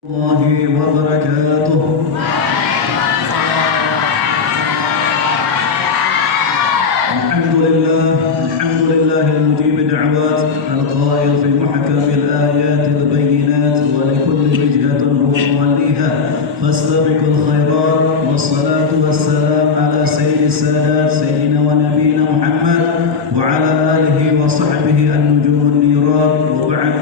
الله وبركاته. الحمد لله المجيب الدعوات القائل في محكم الآيات البينات ولكل وجهة هو موليها فاستبقوا الخيرات والصلاة والسلام على سيد السادات سيدنا ونبينا محمد وعلى آله وصحبه النجوم النيرات وبعد.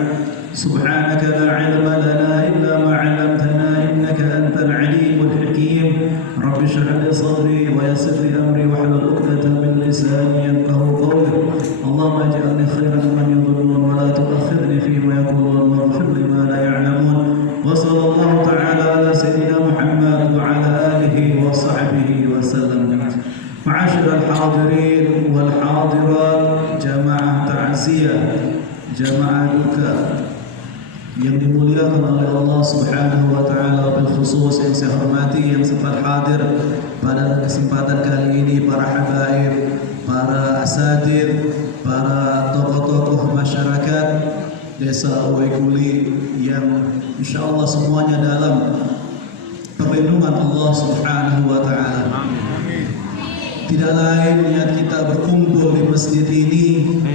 سبحانك لا علم لنا إلا ما علمتنا إنك أنت العليم الحكيم. رب اشرح لي صدري ويسر لي أمري واحلل عقدة من لساني يفقهوا قولي. اللهم اجعلني خيرا ممن يظنون ولا تؤاخذني فيما يقولون واغفر لي ما لا يعلمون. وصلى الله تعالى على سيدنا محمد وعلى آله وصحبه وسلم. معاشر الحاضرين والحاضرات جماعة تعزية jamaah duka yang dimuliakan oleh Allah Subhanahu wa taala, bil khusus yang saya hormati yang sempat hadir pada kesempatan kali ini, para habaib, para asatidz, para tokoh-tokoh masyarakat Desa Uweguli yang insyaallah semuanya dalam perlindungan Allah Subhanahu wa taala. Tidak lain niat kita berkumpul di masjid ini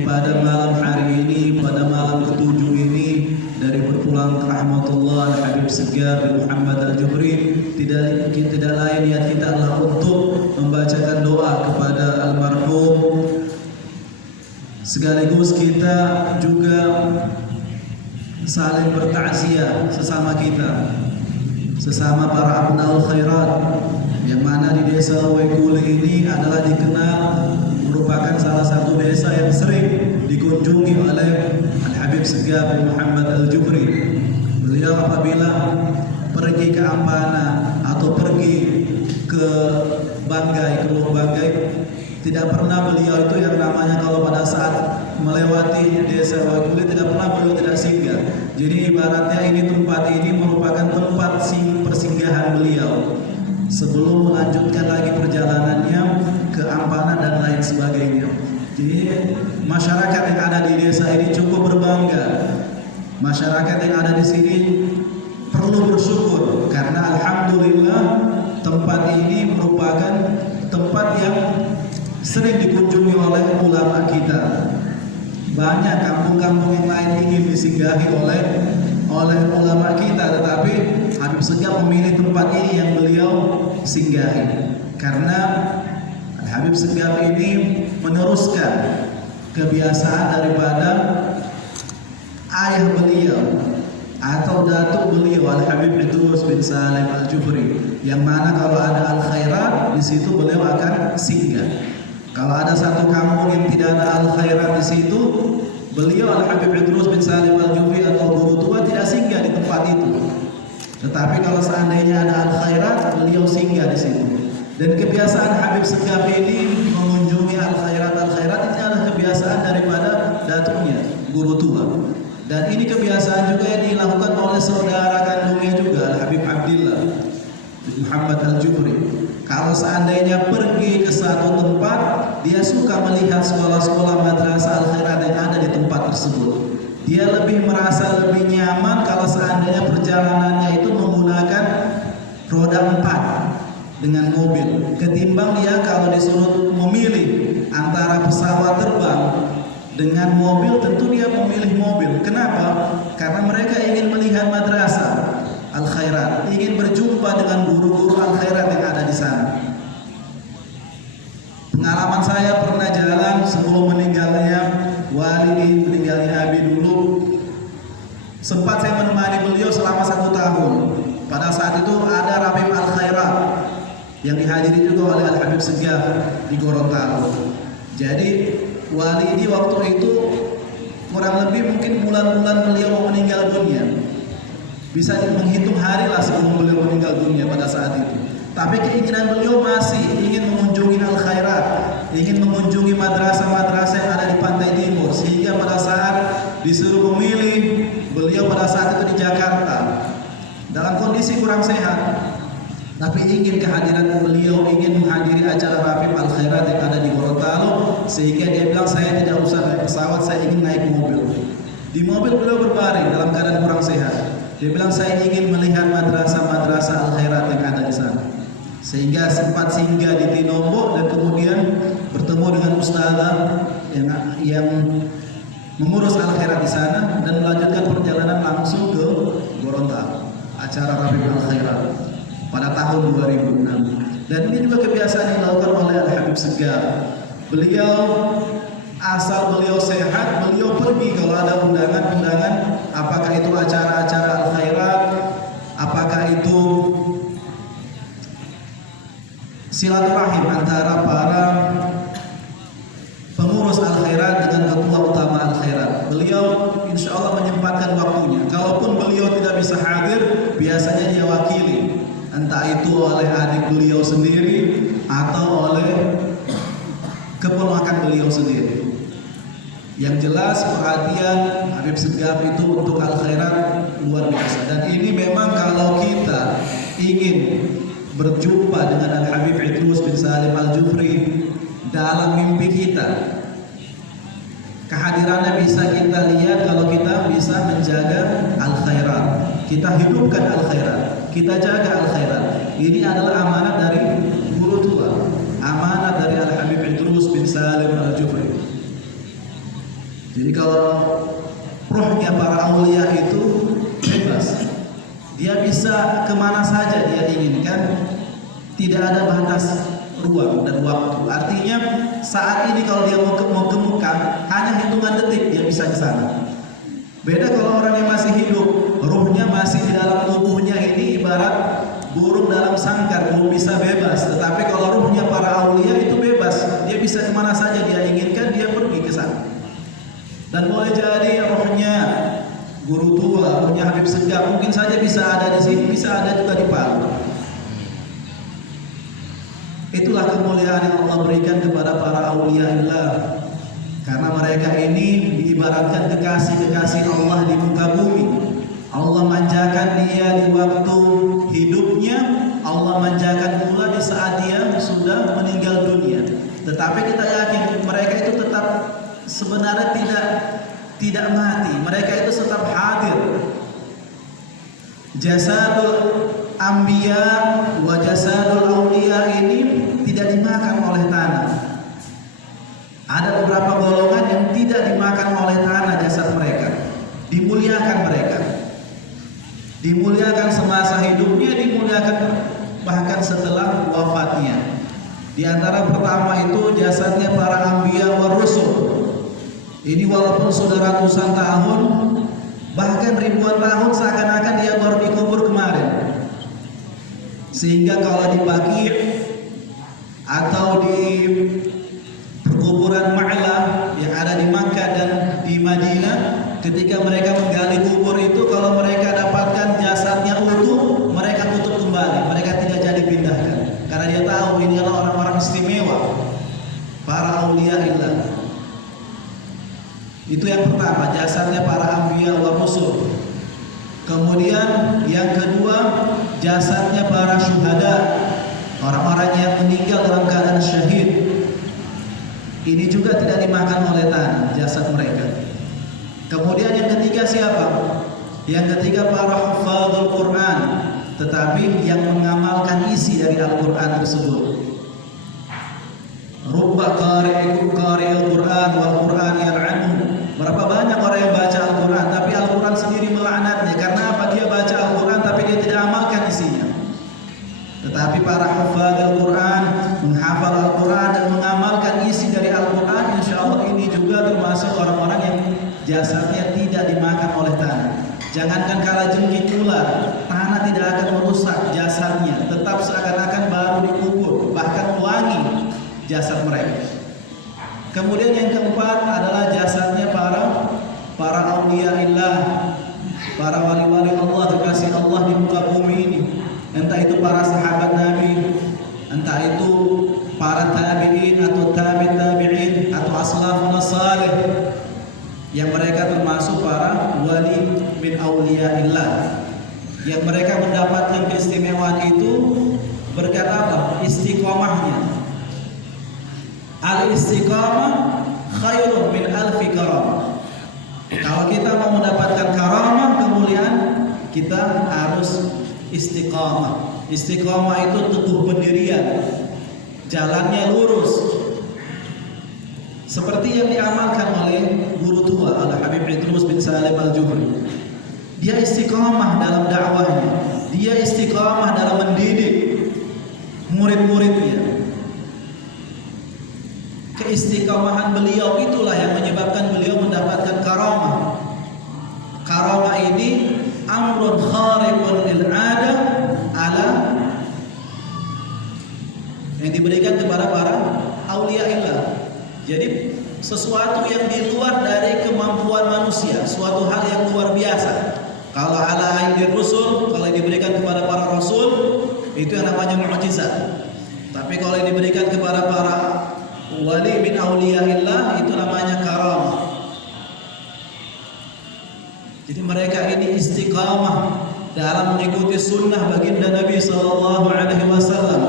pada malam hari ini, pada malam ke-7 ini dari berpulang ke rahmatullah Al-Habib Segar bin Muhammad Al-Jufri. Tidak lain niat kita adalah untuk membacakan doa kepada almarhum, sekaligus kita juga saling bertakziah sesama kita, sesama para abnal khairat, yang mana di Desa Uweguli ini adalah dikenal merupakan salah satu desa yang sering dikunjungi oleh Al-Habib Segar bin Muhammad Al-Jufri. Beliau apabila pergi ke Ampana atau pergi ke Banggai, ke Luar Banggai, tidak pernah beliau itu yang namanya kalau pada saat melewati Desa Uweguli tidak pernah beliau tidak singgah. Jadi ibaratnya ini tempat ini merupakan tempat persinggahan beliau sebelum melanjutkan lagi perjalanannya ke Ampana dan lain sebagainya. Jadi masyarakat yang ada di desa ini cukup berbangga. Masyarakat yang ada di sini perlu bersyukur karena alhamdulillah tempat ini merupakan tempat yang sering dikunjungi oleh ulama kita. Banyak kampung-kampung yang lain ingin disinggahi oleh ulama kita, tetapi Habib Segar memilih tempat ini yang beliau singgahi karena Habib Segar ini meneruskan kebiasaan daripada ayah beliau atau datuk beliau Al-Habib Idrus bin Salim Al-Jufri, yang mana kalau ada al-khairat di situ beliau akan singgah. Kalau ada satu kampung yang tidak ada al-khairat di situ, beliau Al-Habib Idrus bin Salim Al-Jufri atau guru tua tidak singgah di tempat itu. Tetapi kalau seandainya ada al-khairat, beliau singgah di situ. Dan kebiasaan Habib Segar ini mengunjungi al-khairat ini adalah kebiasaan daripada datuknya, guru tua. Dan ini kebiasaan juga yang dilakukan oleh saudara kandungnya juga, Al-Habib Abdillah bin Muhammad Al-Jufri. Kalau seandainya pergi ke satu tempat, dia suka melihat sekolah-sekolah madrasah al-khairat yang ada di tempat tersebut. Dia lebih merasa lebih nyaman kalau seandainya perjalanannya itu menggunakan roda 4 dengan mobil, ketimbang dia kalau disuruh memilih antara pesawat terbang dengan mobil, tentu dia memilih mobil. Kenapa? Karena mereka ingin melihat madrasah al-khairat, ingin berjumpa dengan guru-guru al-khairat yang ada di sana. Pengalaman saya pernah jalan sebelum meninggalnya wali, meninggalnya Abi dulu, sempat saya menemani beliau selama 1 tahun. Pada saat itu ada Rabim al-khairat yang dihadiri juga oleh Al-Habib Segar di Gorontalo. Jadi wali ini waktu itu kurang lebih mungkin bulan-bulan beliau meninggal dunia. Bisa menghitung hari lah sebelum beliau meninggal dunia pada saat itu. Tapi keinginan beliau masih ingin mengunjungi al-khairat, ingin mengunjungi madrasah-madrasah yang ada di pantai timur, sehingga pada saat disuruh memilih, beliau pada saat itu di Jakarta dalam kondisi kurang sehat, tapi ingin kehadiran beliau, ingin menghadiri acara Rabim al-khairat yang ada di Gorontalo, sehingga dia bilang saya tidak usah naik pesawat, saya ingin naik mobil. Di mobil beliau berbaring dalam keadaan kurang sehat. Dia bilang saya ingin melihat madrasah-madrasah Al-Khairat yang ada di sana. Sehingga sempat singgah di Tinombo dan kemudian bertemu dengan ustazah yang mengurus Al-Khairat di sana dan melanjutkan perjalanan langsung ke Gorontalo, acara Rabiul Al-Khairat pada tahun 2006. Dan ini juga kebiasaan yang dilakukan oleh Al-Habib Segaf. Beliau asal beliau sehat, beliau pergi kalau ada undangan-undangan, apakah itu acara-acara Al-Khairat, apakah itu silaturahim antara para pengurus Al-Khairat dengan ketua utama Al-Khairat. Beliau insya Allah menyempatkan waktunya. Kalaupun beliau tidak bisa hadir, biasanya dia wakili, entah itu oleh adik beliau sendiri atau oleh keponakan beliau sendiri. Yang jelas perhatian Habib Segaf itu untuk Al-Khairat luar biasa. Dan ini memang kalau kita ingin berjumpa dengan Al-Habib Idrus bin Salim Al-Jufri dalam mimpi kita, kehadirannya bisa kita lihat kalau kita bisa menjaga Al-Khairat, kita hidupkan Al-Khairat, kita jaga Al-Khairat. Ini adalah amanat dari guru tua, amanat dari Al-Habib Idrus bin Salim Al-Jufri. Jadi kalau rohnya para aulia itu bebas, dia bisa kemana saja dia inginkan, tidak ada batas ruang dan waktu. Artinya saat ini kalau dia mau ke Mekah, hanya hitungan detik dia bisa ke sana. Beda kalau orang yang masih hidup, ruhnya masih di dalam tubuhnya, ini ibarat burung dalam sangkar, belum bisa bebas. Tetapi kalau ruhnya para aulia itu bebas, dia bisa kemana saja dia inginkan, dia pergi ke sana. Dan boleh jadi rohnya guru tua, rohnya Habib Segaf mungkin saja bisa ada di sini, bisa ada juga di Palu. Itulah kemuliaan yang Allah berikan kepada para auliaillah, karena mereka ini diibaratkan kekasih-kekasih Allah di muka bumi. Allah manjakan dia di waktu hidupnya, Allah manjakan pula di saat dia sudah meninggal dunia. Tetapi kita yakin mereka itu tetap sebenarnya tidak mati, mereka itu tetap hadir. Jasadul anbiya wa jasadul auliya ini tidak dimakan oleh tanah. Ada beberapa golongan yang tidak dimakan oleh tanah jasad mereka, dimuliakan mereka, dimuliakan semasa hidupnya, dimuliakan bahkan setelah wafatnya. Di antara pertama itu jasadnya para anbiya wa rusul. Ini walaupun sudah ratusan tahun, bahkan ribuan tahun, seakan-akan dia baru dikubur kemarin. Sehingga kalau di Baqi' atau di perkuburan Ma'lah yang ada di Makkah dan di Madinah, ketika mereka menggali kubur itu, kalau mereka dapatkan jasadnya utuh, mereka tutup kembali, mereka tidak jadi pindahkan, karena dia tahu ini adalah orang-orang istimewa, para auliaillah. Itu yang pertama, jasadnya para anbiya wa rusul. Kemudian yang kedua, jasadnya para syuhada, orang-orang yang meninggal dalam keadaan syahid. Ini juga tidak dimakan oleh tanah jasad mereka. Kemudian yang ketiga siapa? Yang ketiga para hafadzul Quran, tetapi yang mengamalkan isi dari Al-Quran tersebut. Rubba qari'il Quran wal Quran yal'anhu. Berapa banyak orang yang baca Al-Quran tapi Al-Quran sendiri melaknatnya. Karena apa? Dia baca Al-Quran tapi dia tidak amalkan isinya. Tetapi para hafadzul Quran menghafal Al-Quran dan mengamalkan isi dari Al-Quran, insyaallah ini juga termasuk orang-orang yang jasadnya tidak dimakan oleh tanah. Jangankan kalajengking ular, tanah tidak akan merusak jasadnya, tetap seakan-akan baru dikubur, bahkan wangi jasad mereka. Kemudian yang keempat adalah jasadnya para auliaillah, para wali-wali Allah, kekasih Allah di muka bumi ini. Entah itu para sahabat Nabi, entah itu para tabi'in atau tabi'in atau aslafun salih, yang mereka termasuk para wali min auliaillah, yang mereka mendapatkan keistimewaan itu berkat apa? Istiqomahnya. Al-istiqamah khairun min alfi karamah. Kalau kita mau mendapatkan karamah, kemuliaan, kita harus istiqamah. Istiqamah itu teguh pendirian, jalannya lurus, seperti yang diamalkan oleh guru tua Al-Habib Idrus bin Salim Al-Juhri. Dia istiqamah dalam dakwahnya, dia istiqamah dalam mendidik murid-muridnya. Keistiqamahan beliau itulah yang menyebabkan beliau mendapatkan karamah. Karamah ini amrun khariqun lil 'adah ala yang diberikan kepada para auliyaillah. Jadi sesuatu yang di luar dari kemampuan manusia, suatu hal yang luar biasa. Kalau ala aidir rusul, kalau diberikan kepada para rasul, itu yang namanya mukjizat. Tapi kalau diberikan kepada para wali min auliyaillah, itu namanya karamah. Jadi mereka ini istiqamah dalam mengikuti sunnah baginda Nabi sallallahu alaihi wasallam,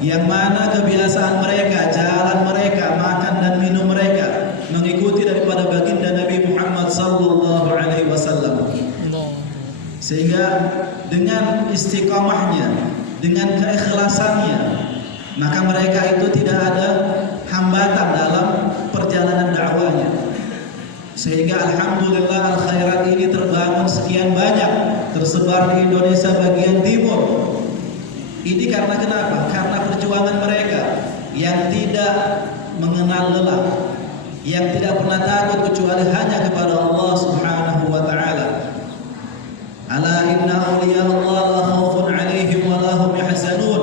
yang mana kebiasaan mereka, jalan mereka, makan dan minum mereka mengikuti daripada baginda Nabi Muhammad sallallahu alaihi wasallam. Sehingga dengan istiqamahnya, dengan keikhlasannya, maka mereka itu tidak ada hambatan dalam perjalanan dakwahnya. Sehingga alhamdulillah al-khairat ini terbangun sekian banyak, tersebar di Indonesia bagian timur. Ini karena kenapa? Karena perjuangan mereka yang tidak mengenal lelah, yang tidak pernah takut kecuali hanya kepada Allah Subhanahu wa taala. Ala inna awliya Allah la khaufun 'alaihim wa la hum yahzanun.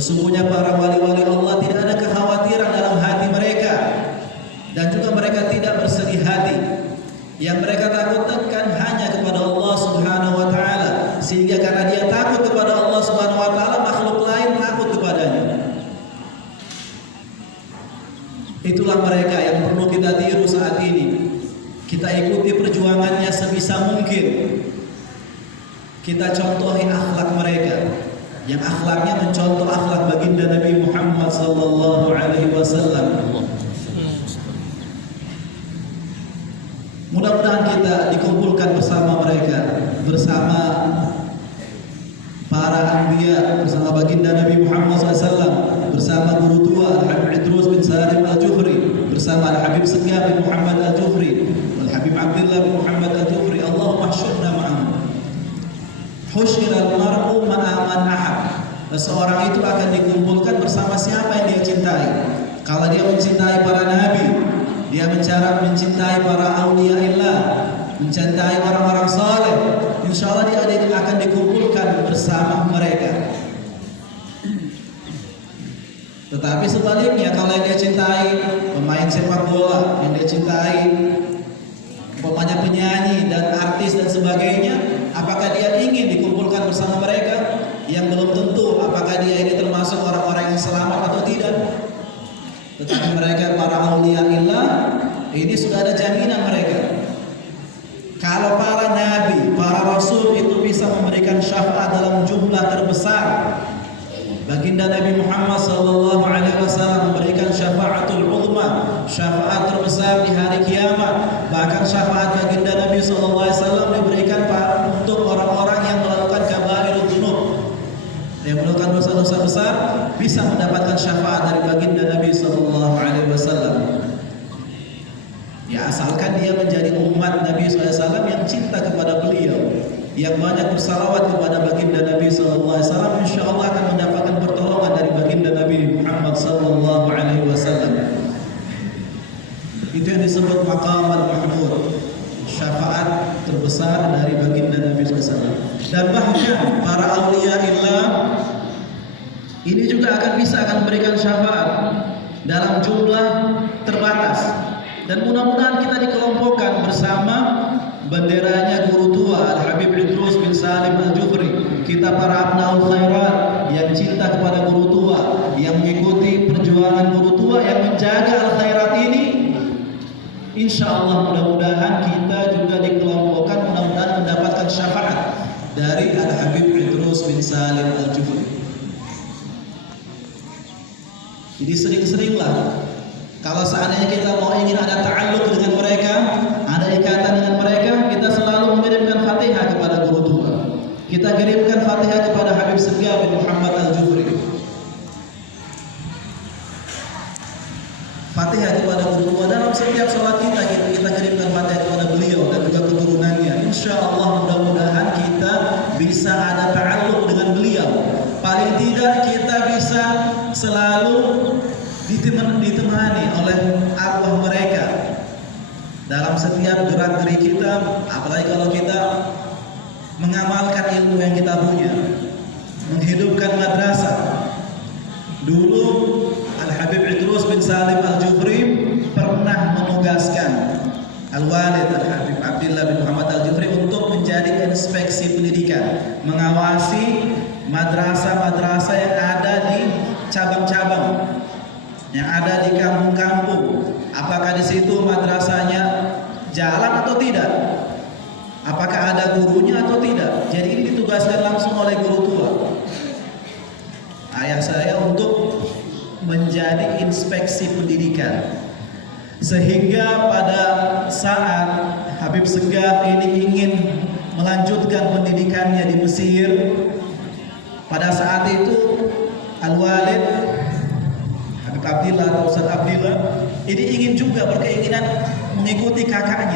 Sesungguhnya para wali-wali Allah tidak ada kekhawatiran dalam hati mereka, dan juga mereka tidak bersedih hati. Yang mereka takutkan hanya kepada Allah Subhanahu wa taala, sehingga karena dia takut kepada Allah Subhanahu wa taala, makhluk lain takut kepadanya. Itulah mereka yang perlu kita tiru saat ini. Kita ikuti perjuangannya sebisa mungkin. Kita contohi akhlak mereka, yang akhlaknya mencontoh akhlak baginda Nabi Muhammad sallallahu alaihi wasallam. Mudah-mudahan kita dikumpulkan bersama mereka, bersama para anbiya, bersama baginda Nabi Muhammad SAW, bersama guru tua Al-Habib Idrus bin Salim Al-Juhri, bersama Al-Habib Sekia bin Muhammad Al-Juhri, Al-Habib Abdullah bin Muhammad Al-Juhri. Allahumma syurna ma'am. Husyiral mar'u ma'aman ahab. Seseorang itu akan dikumpulkan bersama siapa yang dia cintai. Kalau dia mencintai para nabi, dia mencintai para auliyaillah, mencintai orang-orang saleh, insyaallah dia akan dikumpulkan bersama mereka. Tetapi sebaliknya, kalau yang dia cintai pemain sepak bola, yang dia cintai umpamanya penyanyi dan artis dan sebagainya, apakah dia ingin dikumpulkan bersama mereka? Yang belum tentu apakah dia ini termasuk orang-orang yang selamat atau tidak. Tetapi mereka para auliyaillah ini sudah ada jaminan mereka. Kalau para nabi, para rasul itu bisa memberikan syafaat dalam jumlah terbesar. Baginda Nabi Muhammad sallallahu alaihi wasallam memberikan syafaatul uzma, syafaat terbesar di hari kiamat. Bahkan syafaat baginda Nabi sallallahu alaihi wasallam diberikan untuk orang-orang yang melakukan kabairud dzunub, yang melakukan dosa-dosa besar, bisa mendapatkan syafaat dari baginda Nabi sallallahu alaihi wasallam. Ya, asalkan dia menjadi umat Nabi SAW yang cinta kepada beliau, yang banyak bersalawat kepada baginda Nabi SAW, insya Allah akan mendapatkan pertolongan dari baginda Nabi Muhammad SAW. Itu yang disebut maqam al-mahmud, syafaat terbesar dari baginda Nabi SAW. Dan bahkan para auliyaillah ini juga akan memberikan syafaat dalam jumlah terbatas. Dan mudah-mudahan kita dikelompokkan bersama benderanya guru tua Al-Habib Idrus bin Salim Al-Juhri. Kita para abnaul khairat yang cinta kepada guru tua, yang mengikuti perjuangan guru tua, yang menjaga al-khairat ini, insya Allah mudah-mudahan kita juga dikelompokkan, mudah-mudahan mendapatkan syafaat dari Al-Habib Idrus bin Salim Al-Juhri. Jadi sering-seringlah, kalau seandainya kita mau ingin ada ta'alluq dengan mereka, ada ikatan dengan mereka, kita selalu mengirimkan Fatihah kepada guru tua. Kita kirimkan Fatihah kepada Habib Segaf bin Muhammad Al-Jufri. Fatihah kepada guru tua. Dalam setiap sholat kita kirimkan Fatihah kepada beliau dan juga keturunannya. Insya Allah mudah-mudahan kita bisa ada ta'alluq dengan beliau. Paling tidak kita bisa selalu ditemani oleh arwah mereka dalam setiap gerak-gerik kita, apalagi kalau kita mengamalkan ilmu yang kita punya, menghidupkan madrasah. Dulu Al-Habib Idrus bin Salim Al-Jufri pernah menugaskan Al-Walid Al-Habib Abdillah bin Muhammad Al-Jufri untuk menjadi inspeksi pendidikan, mengawasi madrasah-madrasah yang ada di cabang-cabang, yang ada di kampung-kampung. Apakah di situ madrasahnya jalan atau tidak? Apakah ada gurunya atau tidak? Jadi ini ditugaskan langsung oleh guru tua, ayah saya, untuk menjadi inspeksi pendidikan. Sehingga pada saat Habib Segaf ini ingin melanjutkan pendidikannya di Mesir, pada saat itu Al-Walid Habib Abdillah atau Ustaz Abdillah ini ingin juga berkeinginan mengikuti kakaknya.